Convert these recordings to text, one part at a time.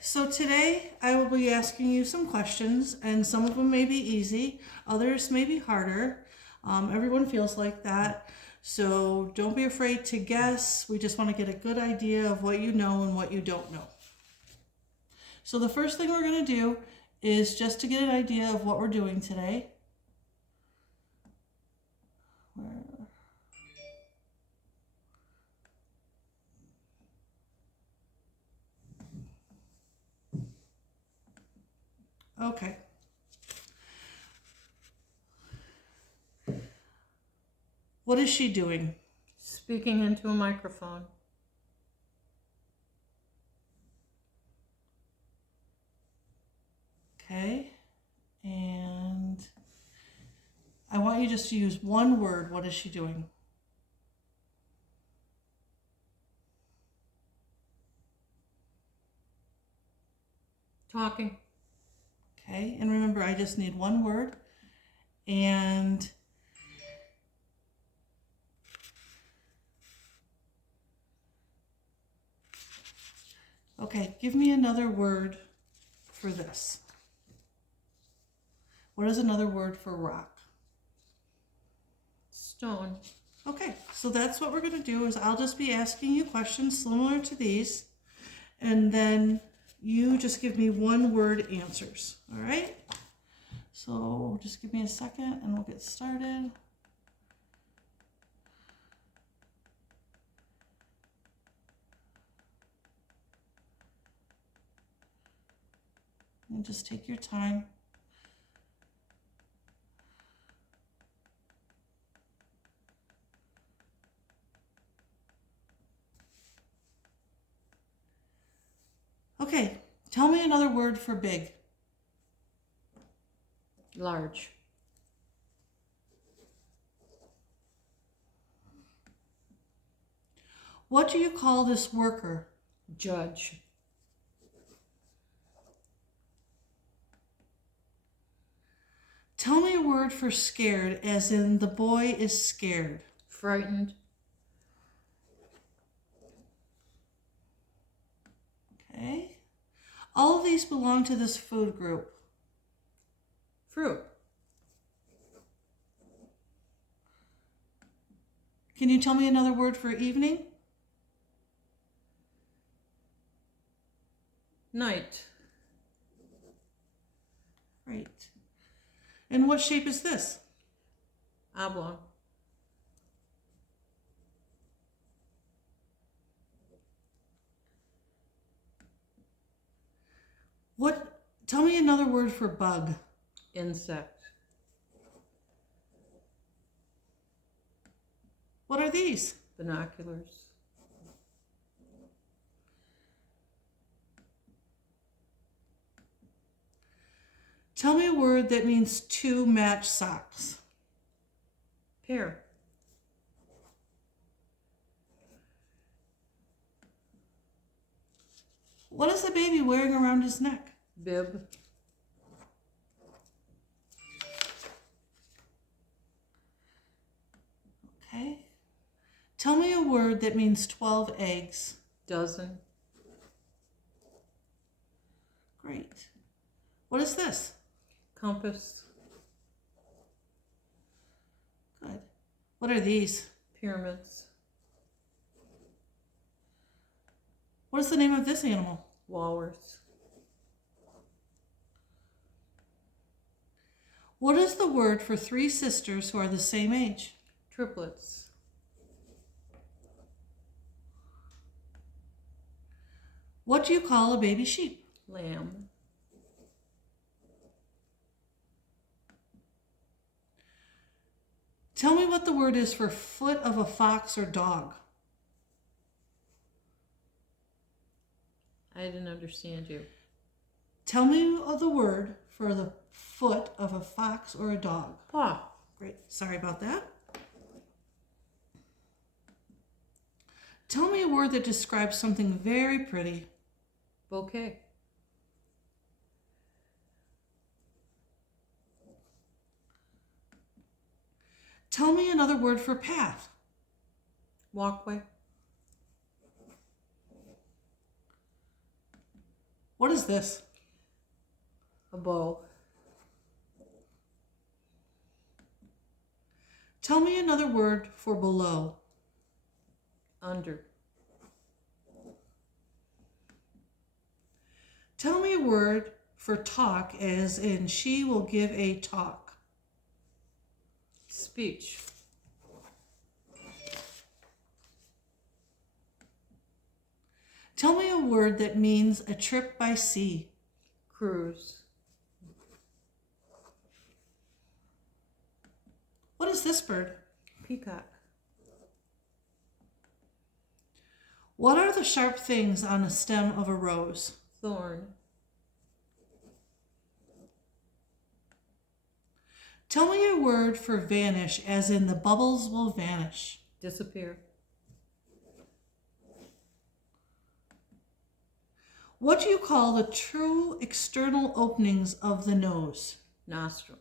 so today I will be asking you some questions, and some of them may be easy, others may be harder. Everyone feels like that, so don't be afraid to guess. We just want to get a good idea of what you know and what you don't know. So the first thing we're going to do is just to get an idea of what we're doing today. Okay. What is she doing? Speaking into a microphone. Okay. And I want you just to use one word. What is she doing? Talking. Okay. And remember, I just need one word. And okay, give me another word for this. What is another word for rock? Stone. Okay, so that's what we're going to do is I'll just be asking you questions similar to these, and then you just give me one word answers, all right? So just give me a second and we'll get started. And just take your time. Okay, tell me another word for big. Large. What do you call this worker? Judge. Tell me a word for scared, as in the boy is scared. Frightened. Okay. All of these belong to this food group. Fruit. Can you tell me another word for evening? Night. Right. And what shape is this? Oblong. Tell me another word for bug. Insect. What are these? Binoculars. Tell me a word that means two match socks. Pair. What is the baby wearing around his neck? Bib. Okay. Tell me a word that means 12 eggs. Dozen. Great. What is this? Compass. Good. What are these? Pyramids. What is the name of this animal? Walrus. What is the word for three sisters who are the same age? Triplets. What do you call a baby sheep? Lamb. Tell me what the word is for foot of a fox or dog. I didn't understand you. Tell me the word for the foot of a fox or a dog. Paw. Great. Sorry about that. Tell me a word that describes something very pretty. Bouquet. Tell me another word for path. Walkway. What is this? A bow. Tell me another word for below. Under. Tell me a word for talk, as in she will give a talk. Speech. Tell me a word that means a trip by sea. Cruise. What is this bird? Peacock. What are the sharp things on the stem of a rose? Thorn. Tell me a word for vanish, as in the bubbles will vanish. Disappear. What do you call the true external openings of the nose? Nostrils.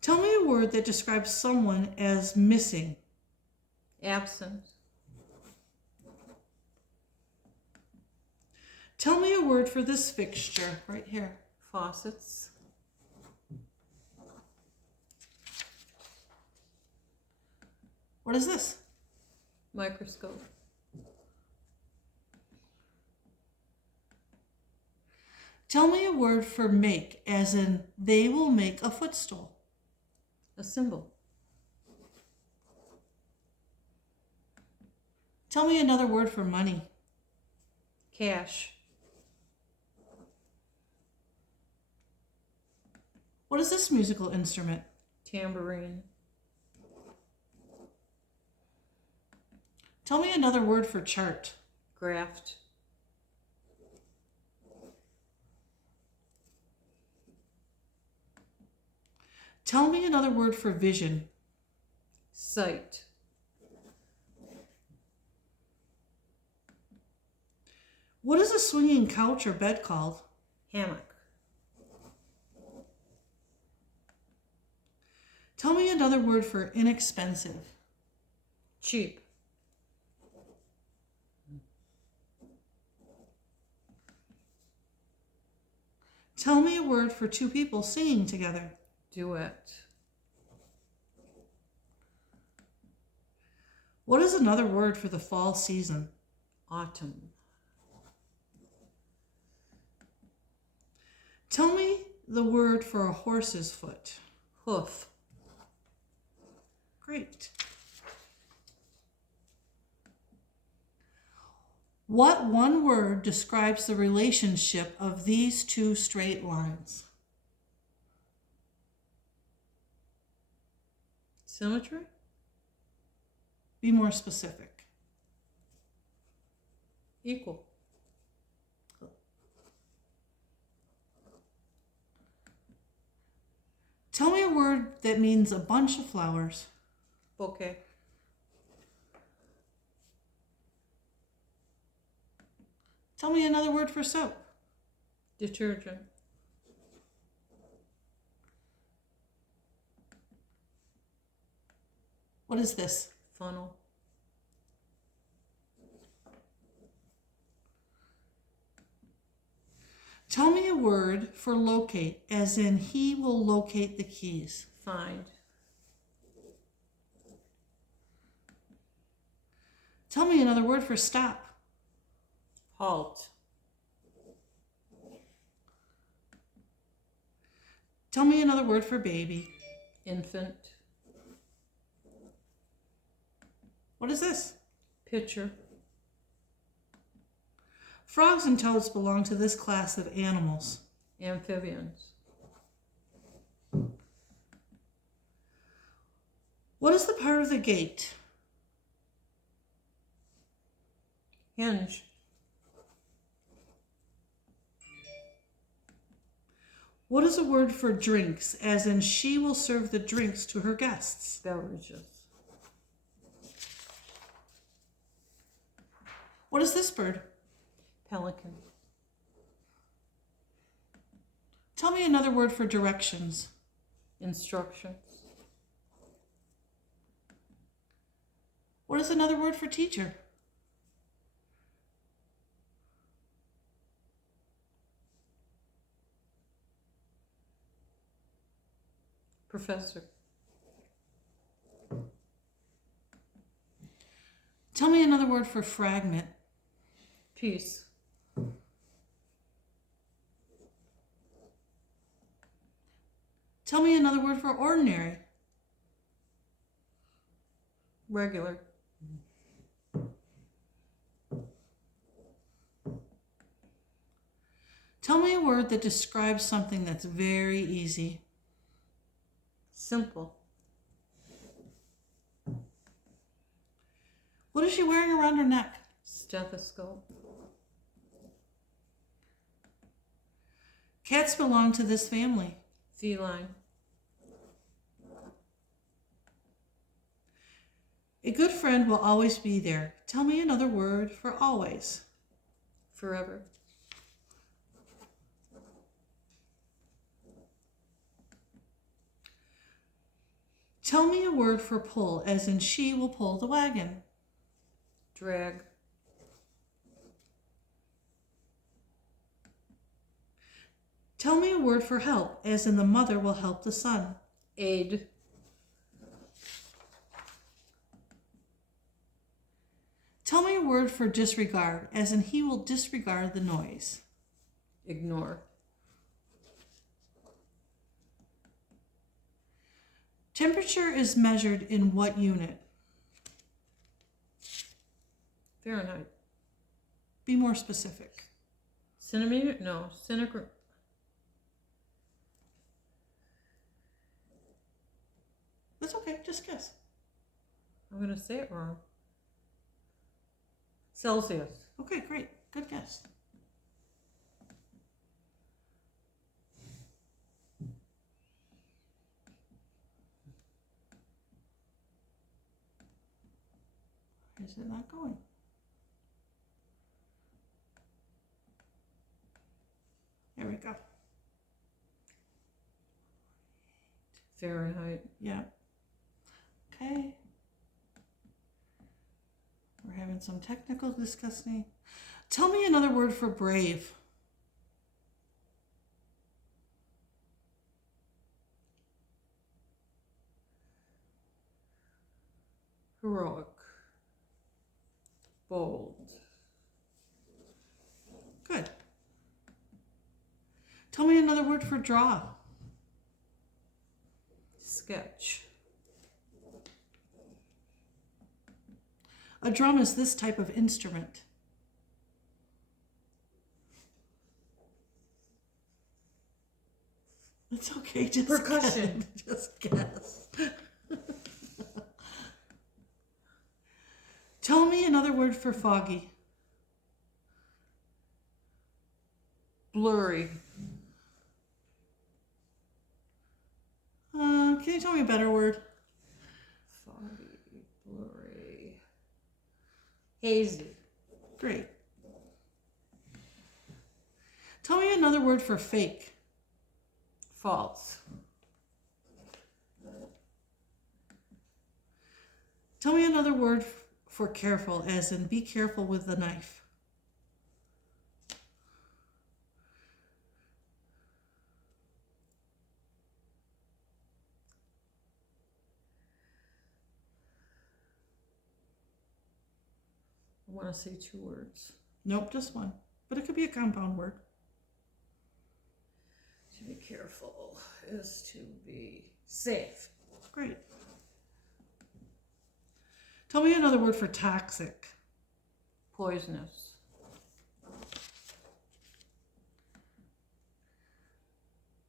Tell me a word that describes someone as missing. Absent. Tell me a word for this fixture right here. Faucets. What is this? Microscope. Tell me a word for make, as in they will make a footstool. A symbol. Tell me another word for money. Cash. What is this musical instrument? Tambourine. Tell me another word for chart. Graft. Tell me another word for vision. Sight. What is a swinging couch or bed called? Hammock. Tell me another word for inexpensive. Cheap. Tell me a word for two people singing together. Duet. What is another word for the fall season? Autumn. Tell me the word for a horse's foot. Hoof. Great. What one word describes the relationship of these two straight lines? Symmetry. Be more specific. Equal. Tell me a word that means a bunch of flowers. Bouquet. Tell me another word for soap. Detergent. What is this? Funnel. Tell me a word for locate, as in he will locate the keys. Find. Tell me another word for stop. Halt. Tell me another word for baby. Infant. What is this? Pitcher. Frogs and toads belong to this class of animals. Amphibians. What is the part of the gate? Hinge. What is a word for drinks, as in she will serve the drinks to her guests? Beverages. What is this bird? Pelican. Tell me another word for directions. Instructions. What is another word for teacher? Professor. Tell me another word for fragment. Piece. Tell me another word for ordinary. Regular. Tell me a word that describes something that's very easy. Simple. What is she wearing around her neck? Stethoscope. Cats belong to this family. Feline. A good friend will always be there. Tell me another word for always. Forever. Tell me a word for pull, as in she will pull the wagon. Drag. Tell me a word for help, as in the mother will help the son. Aid. Tell me a word for disregard, as in he will disregard the noise. Ignore. Temperature is measured in what unit? Fahrenheit. Be more specific. Centimeter? No. Centigrade. That's okay, just guess. I'm going to say it wrong. Celsius. Okay, great. Good guess. Why is it not going? There we go. Fahrenheit. Yeah. Okay. We're having some technical discussing. Tell me another word for brave. Heroic. Bold. Good. Tell me another word for draw. Sketch. A drum is this type of instrument. It's okay, just Percussion. guess. Just guess. Tell me another word for foggy. Blurry. Can you tell me a better word? Foggy. Blurry. Hazy. Great. Tell me another word for fake. False. Tell me another word for careful, as in be careful with the knife. I want to say 2 words. Nope, just one. But it could be a compound word. To be careful is to be safe. Great. Tell me another word for toxic. Poisonous.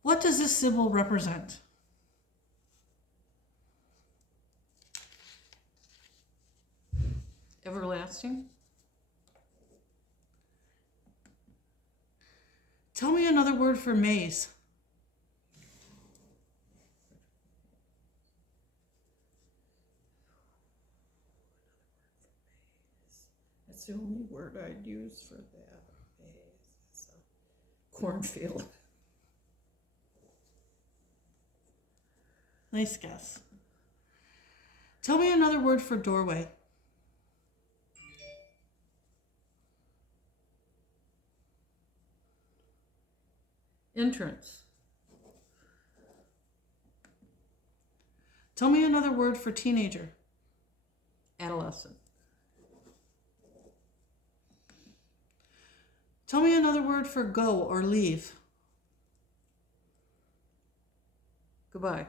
What does this symbol represent? Everlasting. Tell me another word for maze. That's the only word I'd use for that. It's a cornfield. Nice guess. Tell me another word for doorway. Entrance. Tell me another word for teenager. Adolescent. Tell me another word for go or leave. Goodbye.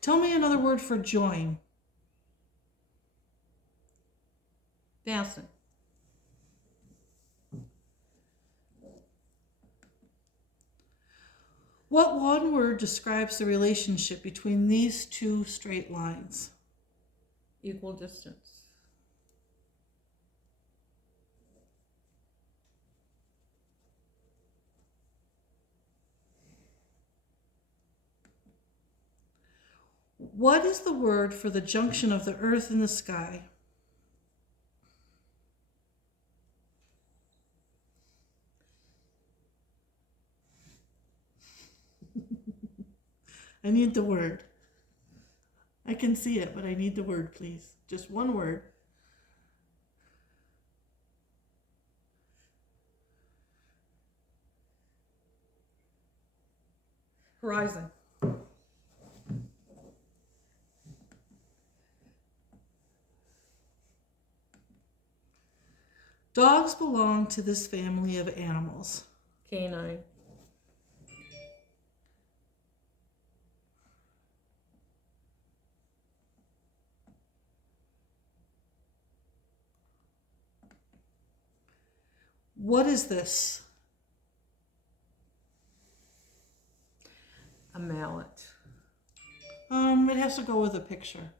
Tell me another word for join. Fasten. What one word describes the relationship between these two straight lines? Equal distance. What is the word for the junction of the earth and the sky? I need the word. I can see it, but I need the word, please. Just one word. Horizon. Dogs belong to this family of animals. Canine. What is this? A mallet. It has to go with a picture.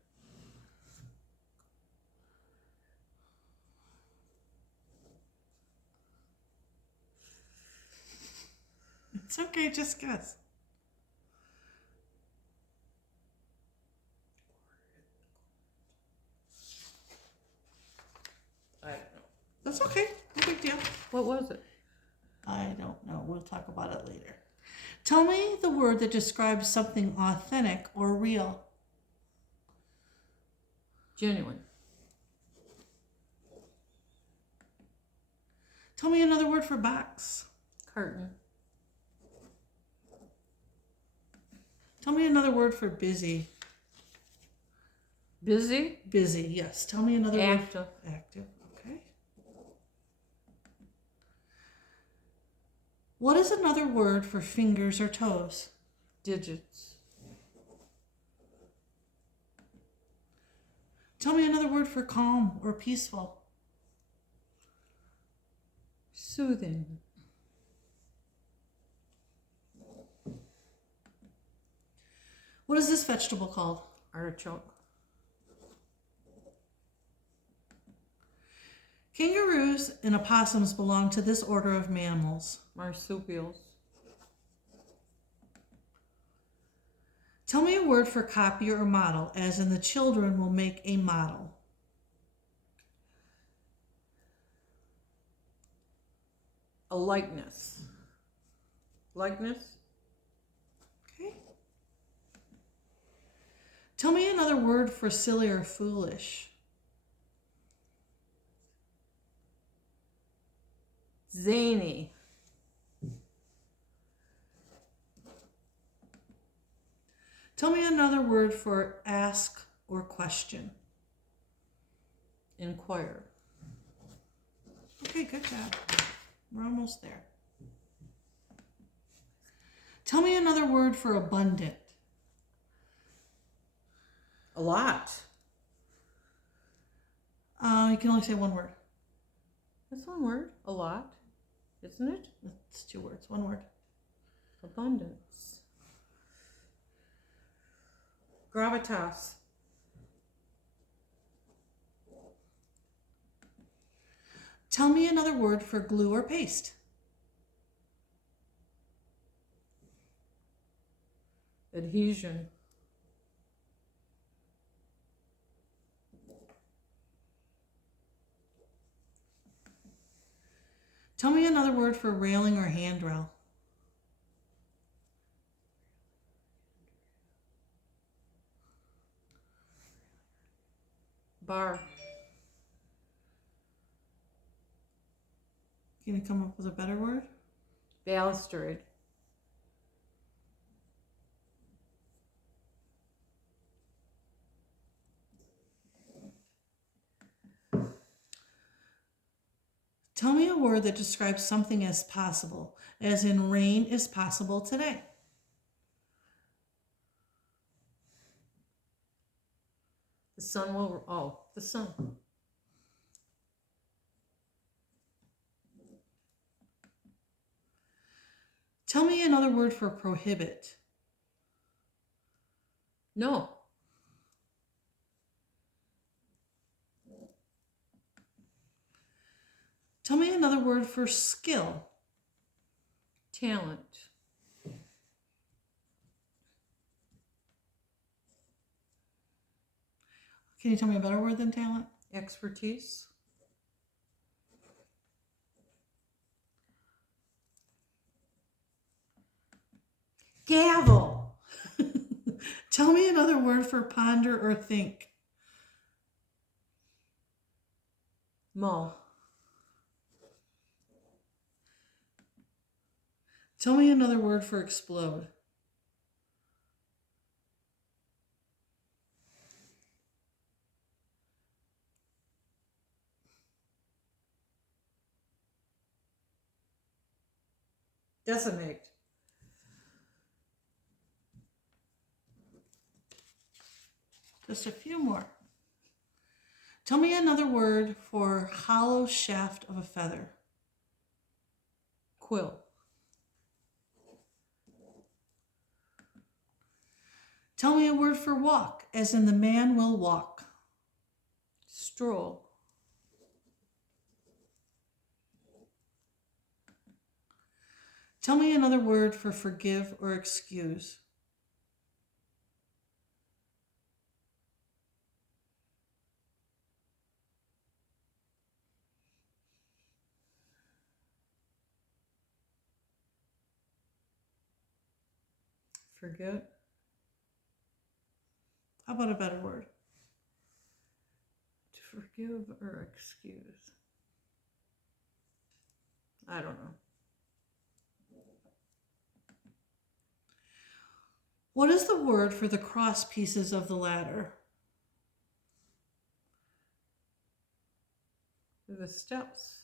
It's okay, just guess. I don't know. That's okay, no big deal. What was it? I don't know, we'll talk about it later. Tell me the word that describes something authentic or real. Genuine. Tell me another word for box. Carton. Tell me another word for busy. Busy. Busy, yes. Tell me another Active. word. Active, okay. What is another word for fingers or toes? Digits. Tell me another word for calm or peaceful. Soothing. What is this vegetable called? Artichoke. Kangaroos and opossums belong to this order of mammals. Marsupials. Tell me a word for copy or model, as in the children will make a model. A likeness. Likeness. Okay. Tell me another word for silly or foolish. Zany. Tell me another word for ask or question. Inquire. Okay, good job. We're almost there. Tell me another word for abundant. A lot. You can only say one word. That's one word. A lot. Isn't it? That's two words. One word. Abundance. Gravitas. Tell me another word for glue or paste. Adhesion. Tell me another word for railing or handrail. Bar. Can you come up with a better word? Balustrade. Tell me a word that describes something as possible, as in rain is possible today. The sun will, the sun. Tell me another word for prohibit. No. Tell me another word for skill. Talent. Can you tell me a better word than talent? Expertise. Gavel. Tell me another word for ponder or think. Mull. Tell me another word for explode. Decimate. Just a few more. Tell me another word for hollow shaft of a feather. Quill. Tell me a word for walk, as in the man will walk. Stroll. Tell me another word for forgive or excuse. Forget. How about a better word? To forgive or excuse. I don't know. What is the word for the cross pieces of the ladder? The steps.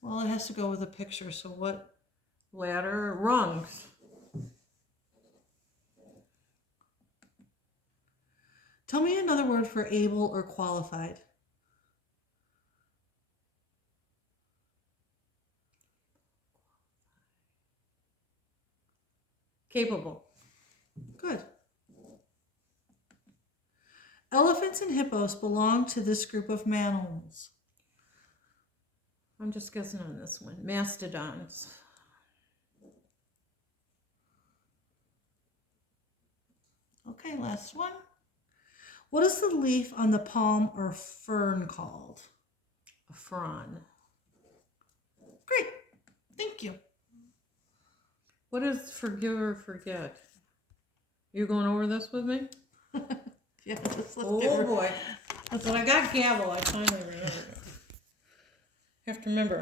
Well, it has to go with a picture, so what? Ladder. Rungs. Tell me another word for able or qualified. Capable. Good. Elephants and hippos belong to this group of mammals. I'm just guessing on this one. Mastodons. Okay, last one. What is the leaf on the palm or fern called? A frond. Great. Thank you. What is forgive or forget? You going over this with me? Yeah, just let's Oh get boy. That's when I got gavel. I finally remembered it. Have to remember.